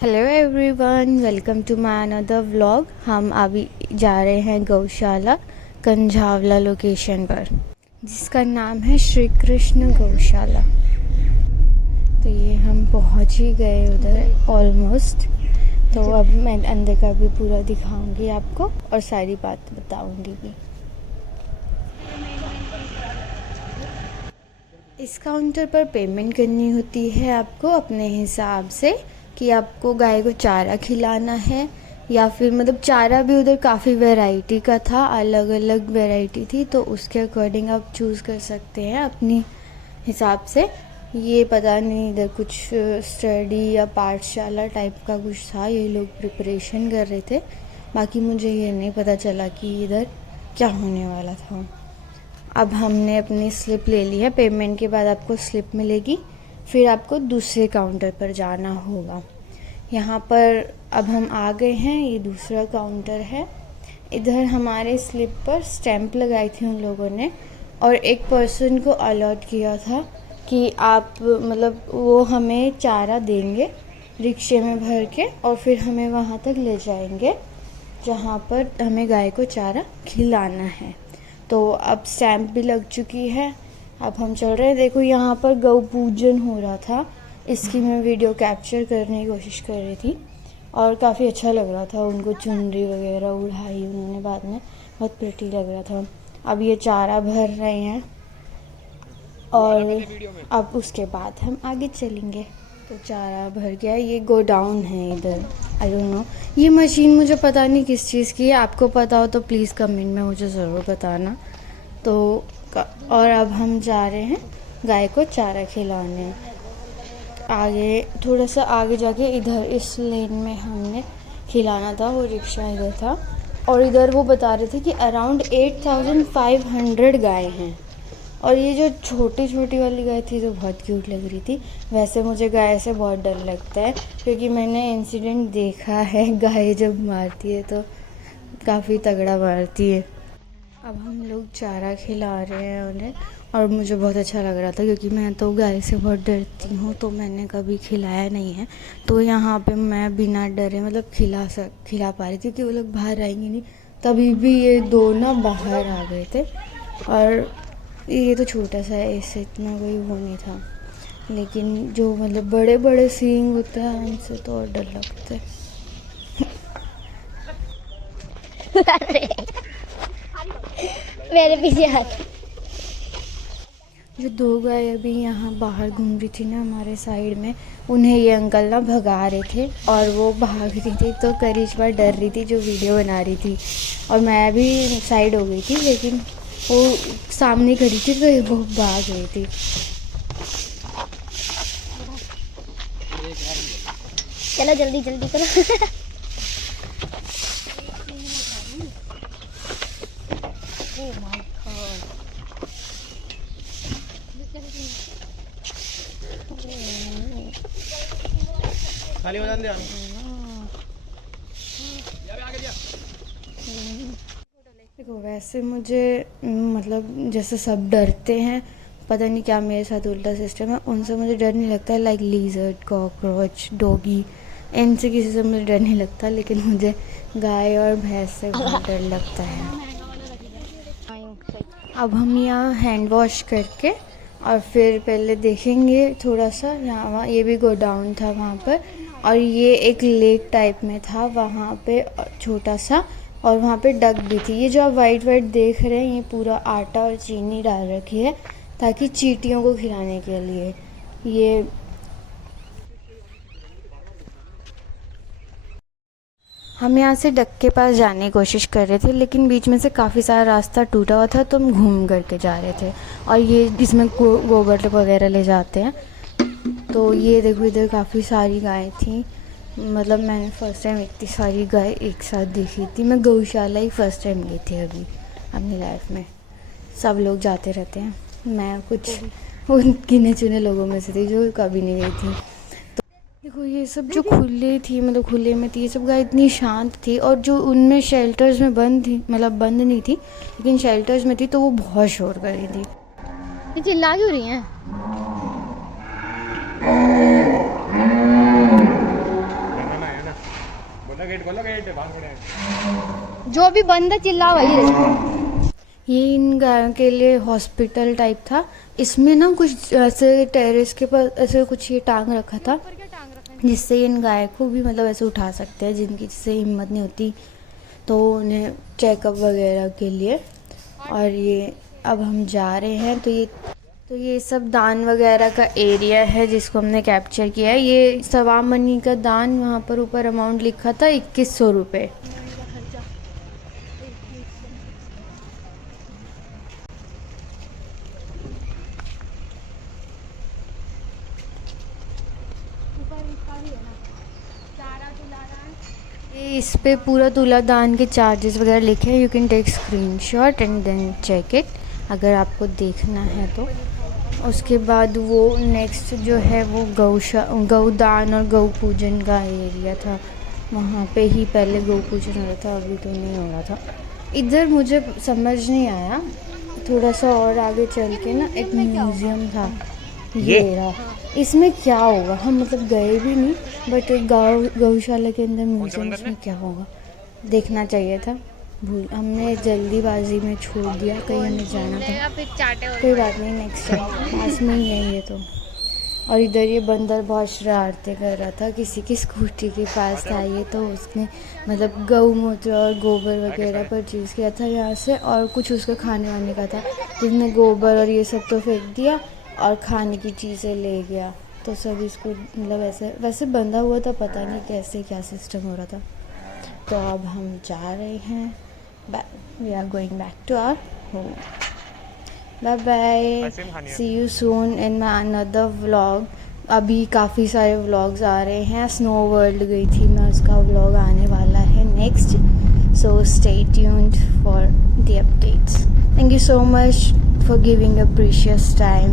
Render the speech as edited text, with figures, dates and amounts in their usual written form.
Hello everyone, welcome to my another vlog. हम अभी जा रहे हैं गौशाला कंझावला लोकेशन पर, जिसका नाम है श्री कृष्ण गौशाला। तो ये हम पहुंच ही गए उधर ऑलमोस्ट। तो अब मैं अंदर का भी पूरा दिखाऊंगी आपको और सारी बात बताऊंगी भी। इस काउंटर पर पेमेंट करनी होती है आपको अपने हिसाब से, कि आपको गाय को चारा खिलाना है या फिर मतलब चारा भी उधर काफ़ी वैरायटी का था, अलग अलग वैरायटी थी, तो उसके अकॉर्डिंग आप चूज़ कर सकते हैं अपनी हिसाब से। ये पता नहीं इधर कुछ स्टडी या पाठशाला टाइप का कुछ था, ये लोग प्रिपरेशन कर रहे थे। बाकी मुझे ये नहीं पता चला कि इधर क्या होने वाला था। अब हमने अपनी स्लिप ले ली है, पेमेंट के बाद आपको स्लिप मिलेगी, फिर आपको दूसरे काउंटर पर जाना होगा। यहाँ पर अब हम आ गए हैं, ये दूसरा काउंटर है। इधर हमारे स्लिप पर स्टैंप लगाई थी उन लोगों ने, और एक पर्सन को अलॉट किया था कि आप मतलब वो हमें चारा देंगे रिक्शे में भर के, और फिर हमें वहाँ तक ले जाएंगे जहाँ पर हमें गाय को चारा खिलाना है। तो अब स्टैंप भी लग चुकी है, अब हम चल रहे हैं। देखो यहाँ पर गौ पूजन हो रहा था, इसकी मैं वीडियो कैप्चर करने की कोशिश कर रही थी और काफ़ी अच्छा लग रहा था। उनको चुनरी वगैरह उड़ाई उन्होंने बाद में, बहुत प्रिटी लग रहा था। अब ये चारा भर रहे हैं और अब उसके बाद हम आगे चलेंगे। तो चारा भर गया, ये गोडाउन है इधर, आई डोंट नो ये मशीन मुझे पता नहीं किस चीज़ की है, आपको पता हो तो प्लीज़ कमेंट में मुझे ज़रूर बताना। तो और अब हम जा रहे हैं गाय को चारा खिलाने। आगे थोड़ा सा आगे जाके इधर इस लेन में हमने खिलाना था, वो रिक्शा इधर था, और इधर वो बता रहे थे कि अराउंड 8500 गाय हैं। और ये जो छोटी छोटी वाली गाय थी तो बहुत क्यूट लग रही थी। वैसे मुझे गाय से बहुत डर लगता है, क्योंकि मैंने इंसिडेंट देखा है, गाय जब मारती है तो काफ़ी तगड़ा मारती है। अब हम लोग चारा खिला रहे हैं उन्हें, और मुझे बहुत अच्छा लग रहा था क्योंकि मैं तो गाय से बहुत डरती हूँ, तो मैंने कभी खिलाया नहीं है। तो यहाँ पे मैं बिना डरे मतलब खिला पा रही थी, कि वो लोग बाहर आएंगे नहीं। तभी भी ये दो ना बाहर आ गए थे, और ये तो छोटा सा है, इससे इतना कोई वो नहीं था। लेकिन जो मतलब बड़े बड़े सींग होते हैं उनसे तो और डर लगता है। मेरे पीछे हाथ। जो दो गाय अभी यहाँ बाहर घूम रही थी ना हमारे साइड में, उन्हें ये अंकल ना भगा रहे थे और वो भाग रही थी। तो करिश्मा डर रही थी जो वीडियो बना रही थी, और मैं भी साइड हो गई थी, लेकिन वो सामने खड़ी थी तो वो भाग रही थी। चलो जल्दी जल्दी करो। खाली हो जाने दे। देखो वैसे मुझे मतलब जैसे सब डरते हैं, पता नहीं क्या मेरे साथ उल्टा सिस्टम है, उनसे मुझे डर नहीं लगता है। लाइक लीजर्ड, कॉकरोच, डॉगी, इनसे किसी से मुझे डर नहीं लगता, लेकिन मुझे गाय और भैंस से बहुत डर लगता है। अब हम यहाँ हैंड वॉश करके और फिर पहले देखेंगे थोड़ा सा यहाँ, ये भी गोडाउन था वहाँ पर, और ये एक लेक टाइप में था वहाँ पे छोटा सा, और वहाँ पे डक भी थी। ये जो आप वाइट वाइट देख रहे हैं, ये पूरा आटा और चीनी डाल रखी है ताकि चींटियों को खिलाने के लिए। ये हम यहाँ से डक के पास जाने की कोशिश कर रहे थे, लेकिन बीच में से काफ़ी सारा रास्ता टूटा हुआ था, तो हम घूम करके जा रहे थे। और ये इसमें गोबर वगैरह ले जाते हैं। तो ये देखो इधर काफ़ी सारी गायें थी, मतलब मैंने फ़र्स्ट टाइम इतनी सारी गाय एक साथ देखी थी। मैं गौशाला ही फ़र्स्ट टाइम गई थी अभी अपनी लाइफ में। सब लोग जाते रहते हैं, मैं कुछ उन गिने चुने लोगों में से थी जो कभी नहीं गई थी। देखो ये सब जो खुले थी, मतलब खुले में थी, ये सब गाय इतनी शांत थी, और जो उनमें शेल्टर्स में बंद थी, मतलब बंद नहीं थी लेकिन शेल्टर्स में थी, तो वो बहुत शोर कर रही थी। ये चिल्ला क्यों रही हैं? गेट खोलो, गेट बाहर खड़े हैं। जो भी बंद है चिल्ला वही है। ये इन गायों के लिए हॉस्पिटल टाइप था। इसमें ना कुछ ऐसे टेरेस के पास ऐसे कुछ ये टांग रखा था, जिससे इन गाय को भी मतलब ऐसे उठा सकते हैं जिनकी जिससे हिम्मत नहीं होती, तो उन्हें चेकअप वगैरह के लिए। और ये अब हम जा रहे हैं, तो ये सब दान वगैरह का एरिया है जिसको हमने कैप्चर किया है। ये 1.25 मनी का दान, वहाँ पर ऊपर अमाउंट लिखा था 2100 रुपये। इस पे पूरा तुला दान के चार्जेस वगैरह लिखे हैं। You can take screenshot and then check it अगर आपको देखना है तो। उसके बाद वो नेक्स्ट जो है वो गौदान और गौ पूजन का एरिया था। वहाँ पे ही पहले गौ पूजन हो रहा था, अभी तो नहीं हो रहा था। इधर मुझे समझ नहीं आया, थोड़ा सा और आगे चल के ना एक म्यूज़ियम था, ये रहा। इसमें क्या होगा, हम मतलब गए भी नहीं, बट गौशाला के अंदर म्यूजियम, इसमें क्या होगा देखना चाहिए था। हमने जल्दीबाजी में छोड़ दिया, कहीं हमें जाना था। कोई बात नहीं, नेक्स्ट टाइम, पास में ही है ये तो। और इधर ये बंदर बहुत शरारतें कर रहा था, किसी की स्कूटी के पास था ये, तो उसने मतलब गौमूत्र और गोबर वगैरह परचेज़ किया था यहाँ से, और कुछ उसका खाने वाने का था, जिसने गोबर और ये सब तो फेंक दिया और खाने की चीज़ें ले गया। तो सब इसको मतलब वैसे बंधा हुआ था, पता नहीं कैसे क्या सिस्टम हो रहा था। तो अब हम जा रहे हैं, we are going back to our home. Bye bye, see you soon in my another vlog. अभी काफ़ी सारे व्लॉग्स आ रहे हैं। स्नो वर्ल्ड गई थी मैं, उसका व्लॉग आने वाला है next, so stay tuned for the updates. Thank you so much for giving a precious time